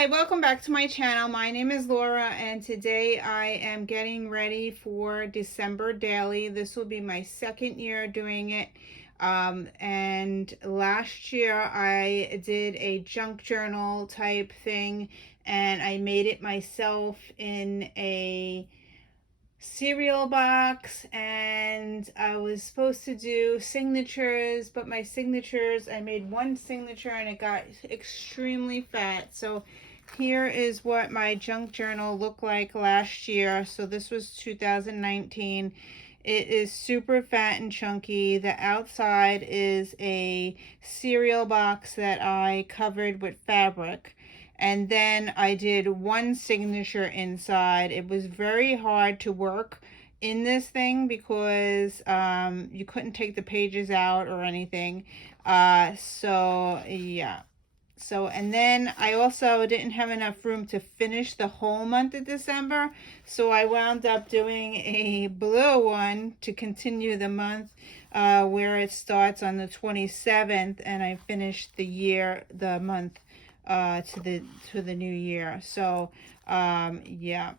Hi, welcome back to my channel. My name is Laura and today I am getting ready for December daily. This will be my second year doing it. And last year I did a junk journal type thing and I made it myself in a cereal box, and I was supposed to do signatures, but my signatures, I made one signature and it got extremely fat. So here is what my junk journal looked like last year. So this was 2019. It is super fat and chunky. The outside is a cereal box that I covered with fabric. And then I did one signature inside. It was very hard to work in this thing because you couldn't take the pages out or anything. So yeah. So, and then I also didn't have enough room to finish the whole month of December. So I wound up doing a blue one to continue the month where it starts on the 27th and I finished the month to the new year. So yeah,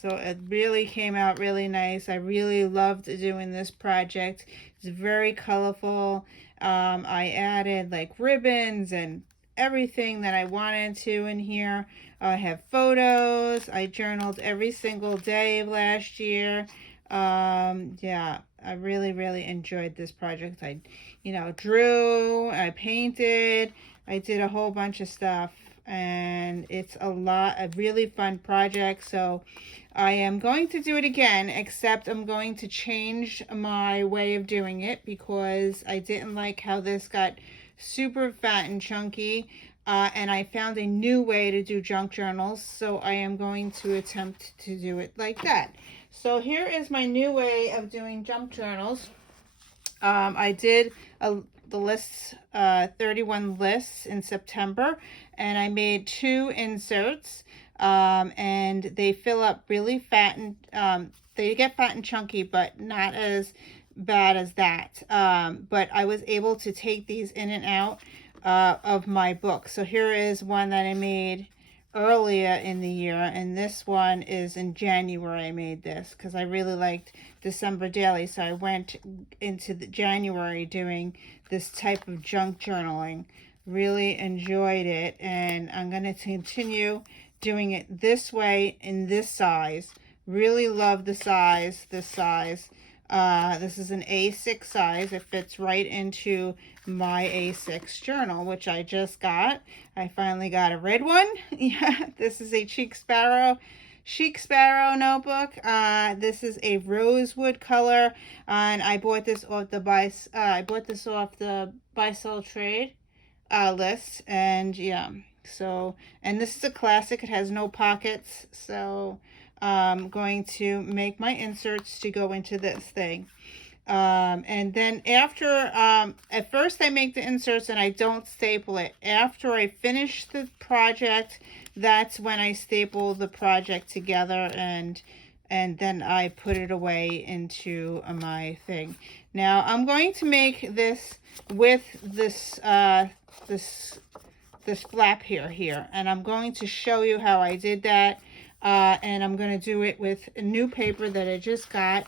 so it really came out really nice. I really loved doing this project. It's very colorful. I added like ribbons and everything that I wanted to in here. I have photos. I journaled every single day of last year. Yeah, I really enjoyed this project. I drew, I painted, I did a whole bunch of stuff, and it's a really fun project. So I am going to do it again, except I'm going to change my way of doing it because I didn't like how this got super fat and chunky. And I found a new way to do junk journals, so I am going to attempt to do it like that. So here is my new way of doing junk journals. I did the lists, 31 lists in September, and I made 2 inserts, and they fill up really fat and they get fat and chunky, but not as bad as that. But I was able to take these in and out of my book. So here is one that I made earlier in the year, and this one is in January. I made this because I really liked December daily, so I went into the January doing this type of junk journaling. Really enjoyed it, and I'm going to continue doing it this way in this size. Really love the size, this size. This is an A6 size. It fits right into my A6 journal, which I just got. I finally got a red one. Yeah, this is a Chic Sparrow notebook. This is a rosewood color, and I bought this off the buy sell trade list, and yeah. So, and this is a classic. It has no pockets, so I'm going to make my inserts to go into this thing. And then after, at first I make the inserts and I don't staple it. After I finish the project, that's when I staple the project together, and then I put it away into my thing. Now I'm going to make this with this this flap here, and I'm going to show you how I did that. And I'm going to do it with a new paper that I just got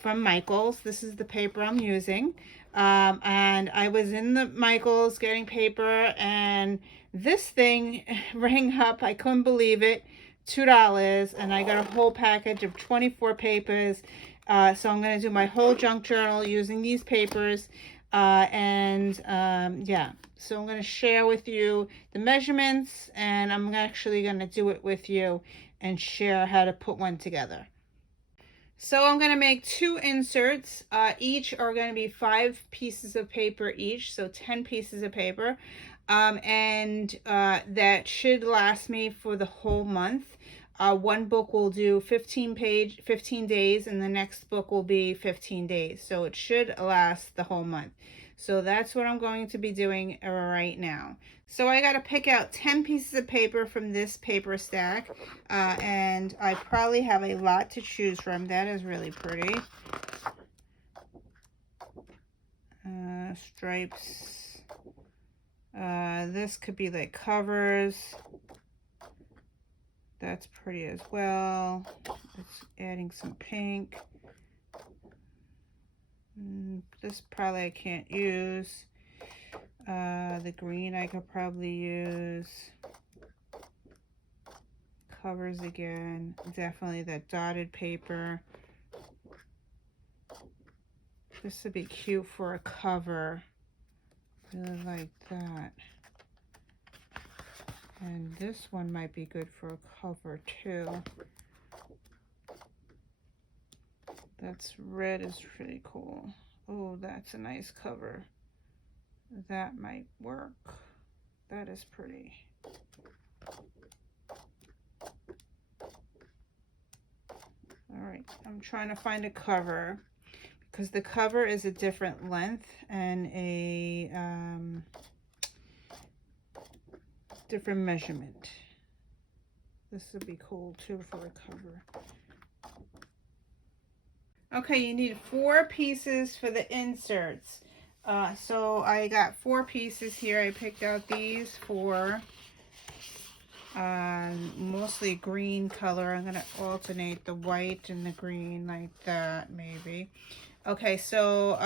from Michaels. This is the paper I'm using. And I was in the Michaels getting paper, and this thing rang up. I couldn't believe it. $2, and I got a whole package of 24 papers. So I'm going to do my whole junk journal using these papers. Yeah, so I'm going to share with you the measurements, and I'm actually going to do it with you and share how to put one together. So I'm going to make 2 inserts. Each are going to be 5 pieces of paper each, so 10 pieces of paper. That should last me for the whole month. One book will do 15 days, and the next book will be 15 days. So it should last the whole month. So that's what I'm going to be doing right now. So I got to pick out 10 pieces of paper from this paper stack. And I probably have a lot to choose from. That is really pretty. Stripes. This could be like covers. That's pretty as well. It's adding some pink. This probably I can't use. The green I could probably use. Covers again. Definitely that dotted paper. This would be cute for a cover. Really like that. And this one might be good for a cover too. That's red is pretty cool. Oh, that's a nice cover. That might work. That is pretty. All right, I'm trying to find a cover because the cover is a different length and a different measurement. This would be cool too for a cover. Okay, you need 4 pieces for the inserts. So I got 4 pieces here. I picked out these 4. Mostly green color. I'm going to alternate the white and the green like that maybe. Okay, so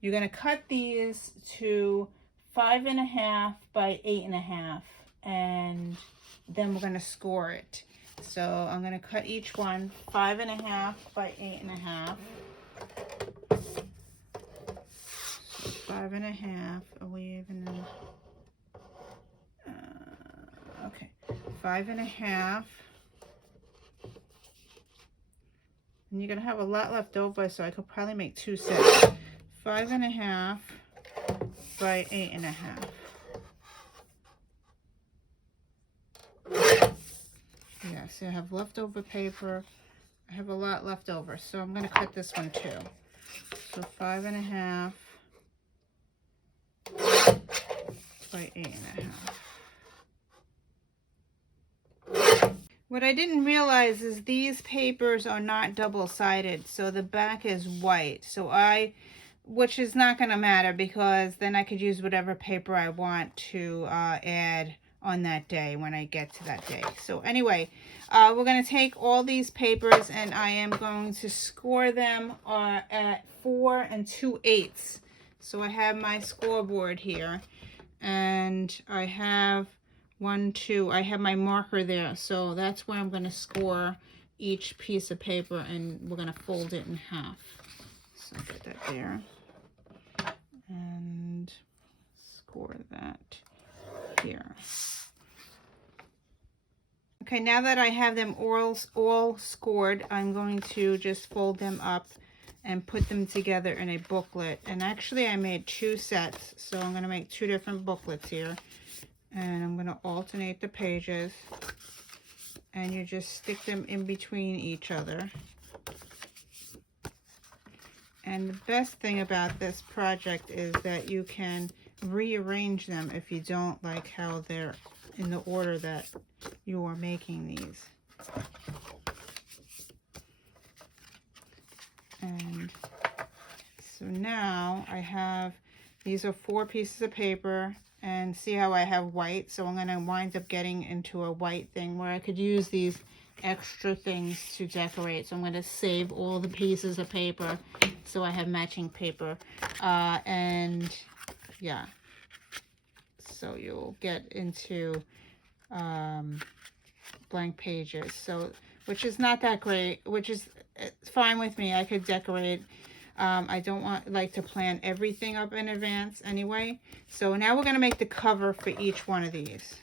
you're going to cut these to 5.5 by 8.5, and then we're going to score it. So I'm going to cut each one 5.5 by 8.5. 5.5. Are we even in? Okay, 5.5. And you're gonna have a lot left over, so I could probably make 2 sets. 5.5 by 8.5. Yeah, see I have leftover paper. I have a lot left over, so I'm gonna cut this one too. So 5.5 by 8.5. What I didn't realize is these papers are not double-sided, so the back is white. So which is not going to matter because then I could use whatever paper I want to add on that day when I get to that day. So anyway, we're going to take all these papers and I am going to score them at 4 2/8. So I have my scoreboard here and I have 1, 2. I have my marker there, so that's where I'm going to score each piece of paper, and we're going to fold it in half. So get that there, and score that here. Okay, now that I have them all scored, I'm going to just fold them up and put them together in a booklet. And actually, I made 2 sets, so I'm going to make 2 different booklets here. And I'm going to alternate the pages, and you just stick them in between each other. And the best thing about this project is that you can rearrange them if you don't like how they're in the order that you are making these. And so now I have, these are 4 pieces of paper. And see how I have white, so I'm going to wind up getting into a white thing where I could use these extra things to decorate. So I'm going to save all the pieces of paper so I have matching paper. And yeah, so you'll get into blank pages. So, which is not that great, which is fine with me. I could decorate. I don't like to plan everything up in advance anyway. So now we're going to make the cover for each one of these.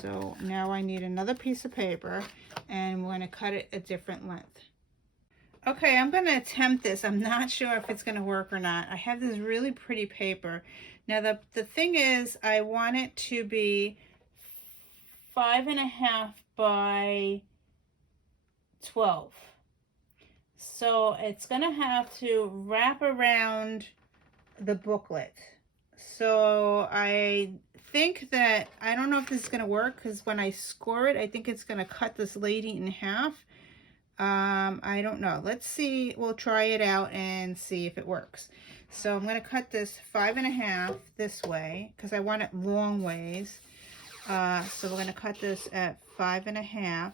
So now I need another piece of paper and we're going to cut it a different length. Okay, I'm going to attempt this. I'm not sure if it's going to work or not. I have this really pretty paper. Now the thing is, I want it to be 5.5 by 12. So it's going to have to wrap around the booklet. So I think that, I don't know if this is going to work because when I score it, I think it's going to cut this lady in half. I don't know. Let's see. We'll try it out and see if it works. So I'm going to cut this 5.5 this way because I want it long ways. So we're going to cut this at 5.5.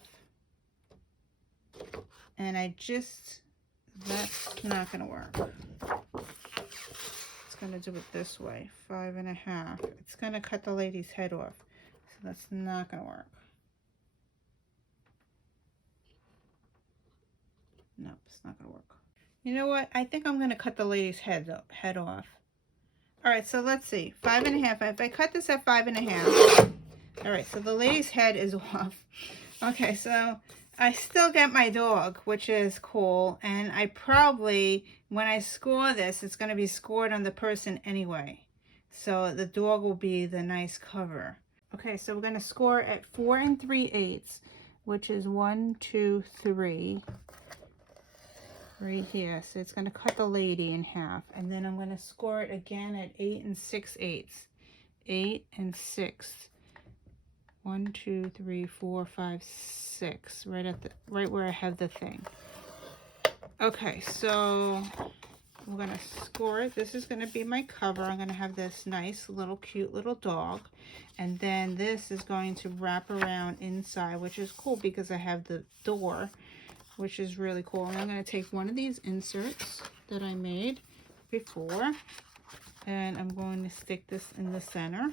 And that's not going to work. It's going to do it this way, 5.5. It's going to cut the lady's head off. So that's not going to work. Nope, it's not going to work. You know what? I think I'm going to cut the lady's head off. All right, so let's see. 5.5. If I cut this at 5.5. All right, so the lady's head is off. Okay, so I still get my dog, which is cool. And I probably, when I score this, it's going to be scored on the person anyway. So the dog will be the nice cover. Okay, so we're going to score at 4 3/8, which is 1, 2, 3. Right here. So it's going to cut the lady in half. And then I'm going to score it again at 8 6/8. 8 and 6. 1, 2, 3, 4, 5, 6. Right where I have the thing. Okay, so we're going to score it. This is going to be my cover. I'm going to have this nice little cute little dog. And then this is going to wrap around inside, which is cool because I have the door, which is really cool. And I'm going to take one of these inserts that I made before, and I'm going to stick this in the center,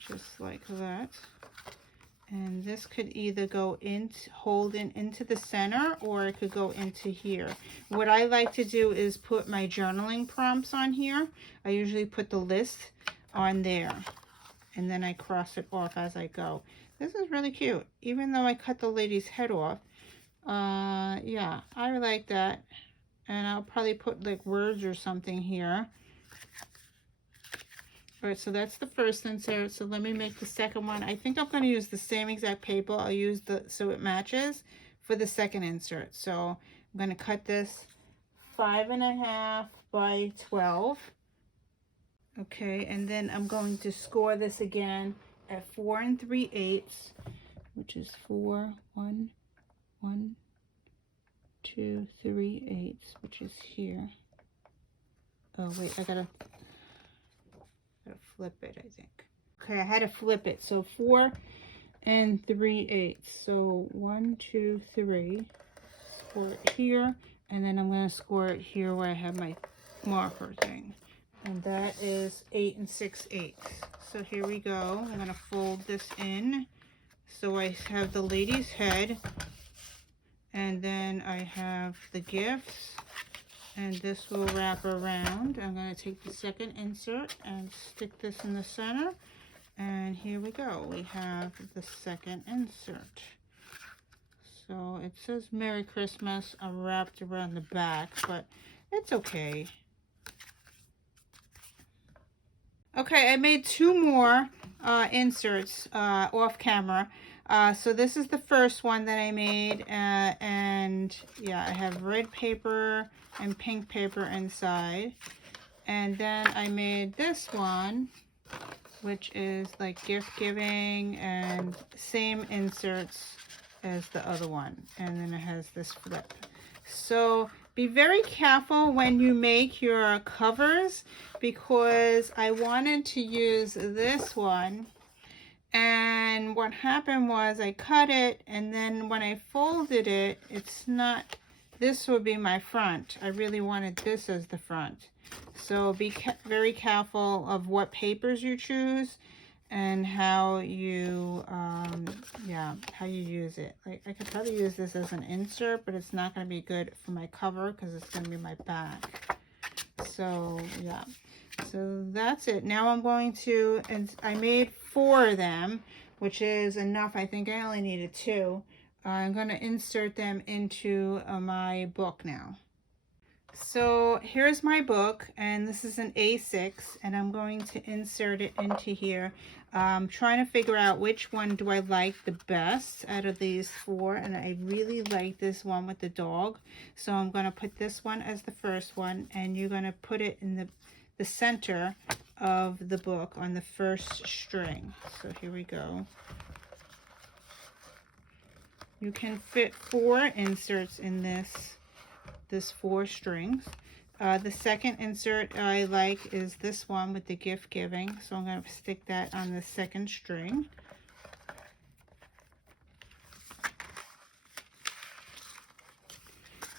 just like that. And this could either go into the center, or it could go into here. What I like to do is put my journaling prompts on here. I usually put the list on there, and then I cross it off as I go. This is really cute, even though I cut the lady's head off. Yeah, I like that. And I'll probably put like words or something here. All right, so that's the first insert. So let me make the second one. I think I'm going to use the same exact paper. I'll use so it matches for the second insert. So I'm going to cut this 5.5 by 12. Okay, and then I'm going to score this again at 4 3/8, which is 4, 1, 1, 2, 3/8, which is here. Oh wait, I gotta flip it, I think. Okay, I had to flip it. So 4 3/8. So 1, 2, 3. Score it here, and then I'm gonna score it here where I have my marker thing. And that is 8 6/8. So here we go. I'm going to fold this in. So I have the lady's head. And then I have the gifts. And this will wrap around. I'm going to take the second insert and stick this in the center. And here we go. We have the second insert. So it says Merry Christmas wrapped around the back, but it's okay. Okay, I made 2 more inserts off camera. So this is the first one that I made, and yeah, I have red paper and pink paper inside. And then I made this one, which is like gift giving, and same inserts as the other one. And then it has this flip. So be very careful when you make your covers, because I wanted to use this one, and what happened was I cut it, and then when I folded it, it's not, this would be my front. I really wanted this as the front. So be very careful of what papers you choose and how you how you use it. Like, I could probably use this as an insert, but it's not going to be good for my cover because it's going to be my back. So yeah, so that's it. Now I'm going to, and I made 4 of them, which is enough. I think I only needed 2. I'm going to insert them into my book now. So here's my book, and this is an A6, and I'm going to insert it into here. I'm trying to figure out which one do I like the best out of these 4, and I really like this one with the dog. So I'm going to put this one as the first one, and you're going to put it in the center of the book on the first string. So here we go. You can fit 4 inserts in this 4 strings. The second insert I like is this one with the gift giving. So I'm going to stick that on the second string.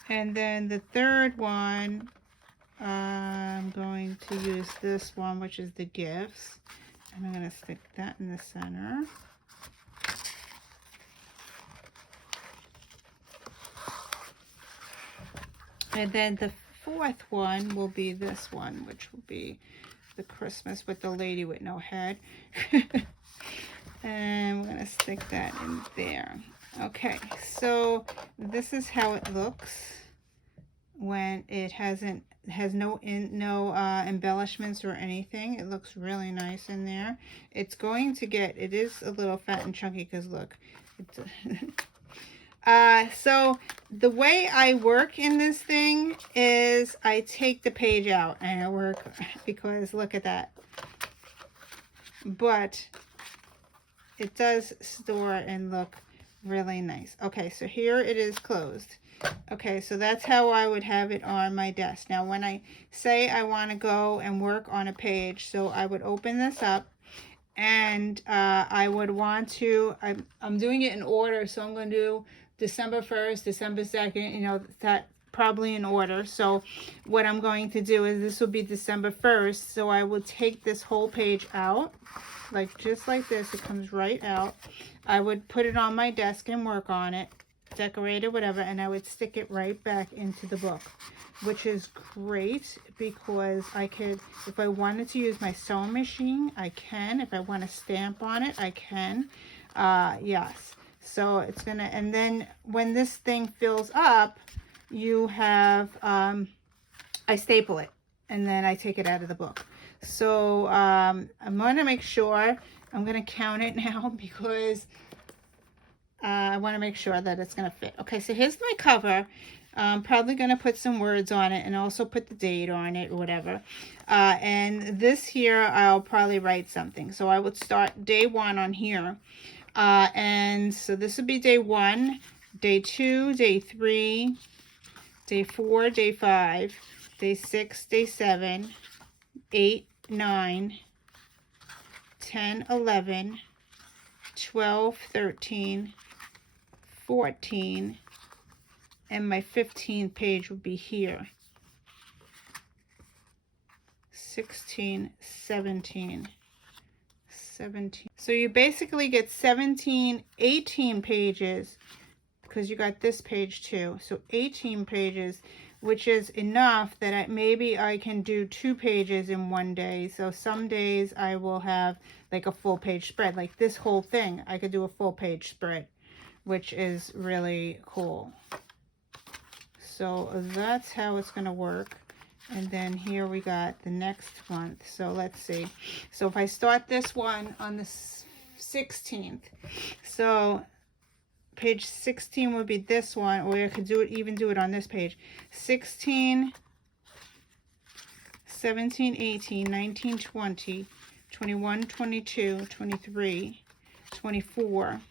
And then the third one, I'm going to use this one, which is the gifts. And I'm going to stick that in the center. And then the fourth one will be this one, which will be the Christmas with the lady with no head. And we're going to stick that in there. Okay, so this is how it looks when it has no embellishments or anything. It looks really nice in there. It is a little fat and chunky because look, it's so the way I work in this thing is I take the page out and I work, because look at that. But it does store and look really nice. Okay, so here it is closed. Okay, so that's how I would have it on my desk. Now, when I say I want to go and work on a page, so I would open this up, and I would want to, I'm doing it in order, so I'm going to do December 1st, December 2nd, you know, that probably in order. So what I'm going to do is this will be December 1st, so I will take this whole page out, like just like this. It comes right out. I would put it on my desk and work on it, decorate it, whatever, and I would stick it right back into the book, which is great because I could, if I wanted to use my sewing machine, I can. If I want to stamp on it, I can. Yes. So it's gonna, and then when this thing fills up, you have, I staple it, and then I take it out of the book. So I'm going to make sure, I'm going to count it now because I want to make sure that it's going to fit. Okay, so here's my cover. I'm probably going to put some words on it and also put the date on it or whatever. And this here, I'll probably write something. So I would start day 1 on here. And so this would be day 1, day 2, day 3, day 4, day 5, day 6, day 7, 8, 9, 10, 11, 12, 13, 14, and my 15th page would be here. 16, 17. So you basically get 18 pages because you got this page too. So 18 pages, which is enough that maybe I can do 2 pages in one day. So some days I will have like a full page spread, like this whole thing. I could do a full page spread, which is really cool. So that's how it's going to work. And then here we got the next month. So let's see. So if I start this one on the 16th, so page 16 would be this one, or I could even do it on this page. 16, 17, 18, 19, 20, 21, 22, 23, 24,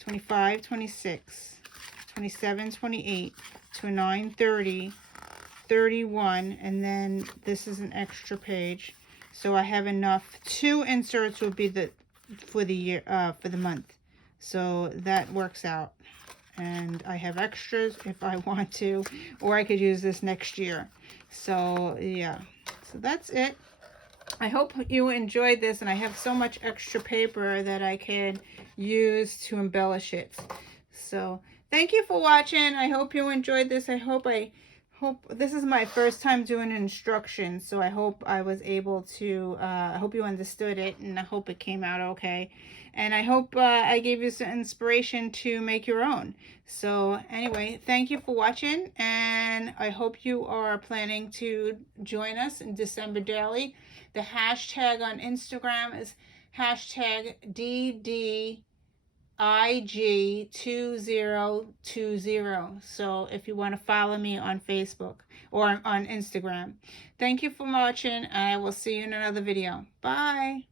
25, 26, 27, 28, 29, 30, 31, and then this is an extra page. So I have enough. 2 inserts would be for the year, for the month. So that works out. And I have extras if I want to, or I could use this next year. So yeah, so that's it. I hope you enjoyed this, and I have so much extra paper that I can use to embellish it. So thank you for watching. I hope you enjoyed this. I hope this is my first time doing instructions, so I hope I was able to, I hope you understood it, and I hope it came out okay. And I hope I gave you some inspiration to make your own. So anyway, thank you for watching, and I hope you are planning to join us in December Daily. The hashtag on Instagram is hashtag DDIG2020. So if you want to follow me on Facebook or on Instagram. Thank you for watching, and I will see you in another video. Bye.